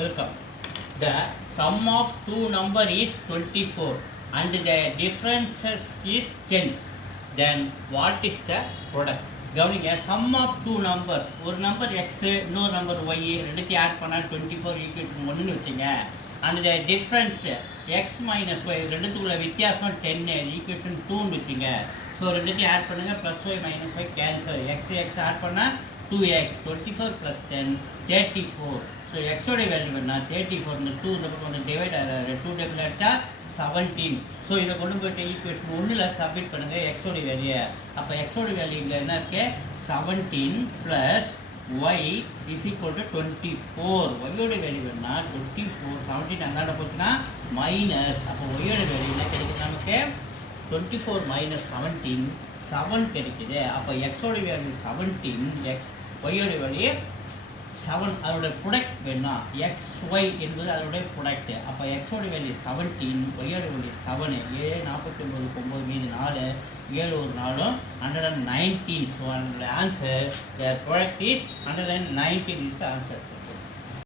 Welcome. The sum of two number is 24 and the differences is 10. Then what is the product? கவனிங்க sum of two numbers, ஒரு number x இன்னொரு number y ரெண்டுத்தையும் add பண்ணால் 24 equation 1ன்னு வச்சுங்க. and the difference x minus y ரெண்டுத்துக்குள்ள வித்தியாசம் 10 equation 2ன்னு வச்சுங்க. So ரெண்டுத்தையும் add பண்ணுங்கள், plus Y minus Y cancel, X add பண்ணால் 2x 24 plus 10 34. ஸோ எக்ஸோடைய வேல்யூ என்ன 34, இந்த 2 இந்த பக்கம் வந்து டிவைட் ஆகிற 2 டேபிள் அடிச்சா 17. ஸோ இதை கொண்டு போய்ட்டு ஈக்குவேஷன் 1ல் சப்மிட் பண்ணுங்கள் எக்ஸோடைய வேல்யூ. அப்போ எக்ஸோடைய வேல்யூ இங்கே என்ன இருக்கு 17 plus y is equal to 24. ஒய்யோடைய வேல்யூ என்ன 24, 17 அந்தாண்ட போச்சுன்னா மைனஸ், அப்போ ஒய்யோடைய வேல்யூ என்ன கிடைக்குது நமக்கு 24 minus 17 7 கிடைக்குது. அப்போ எக்ஸோடைய வேல்யூ 17, எக்ஸ் ஒய்யோடைய வேல்யூ 7. அதோடைய ப்ராடக்ட் வேணும்னா எக்ஸ் ஒய் என்பது அதனுடைய ப்ராடக்ட். அப்போ எக்ஸோடைய வேல்யூ 17, ஒய்யோடைய வேல்யூ 7. 7 49 9 மீது 4, 7 ஒரு 4 119. ஸோ அதனுடைய answer their product is 119 is the answer.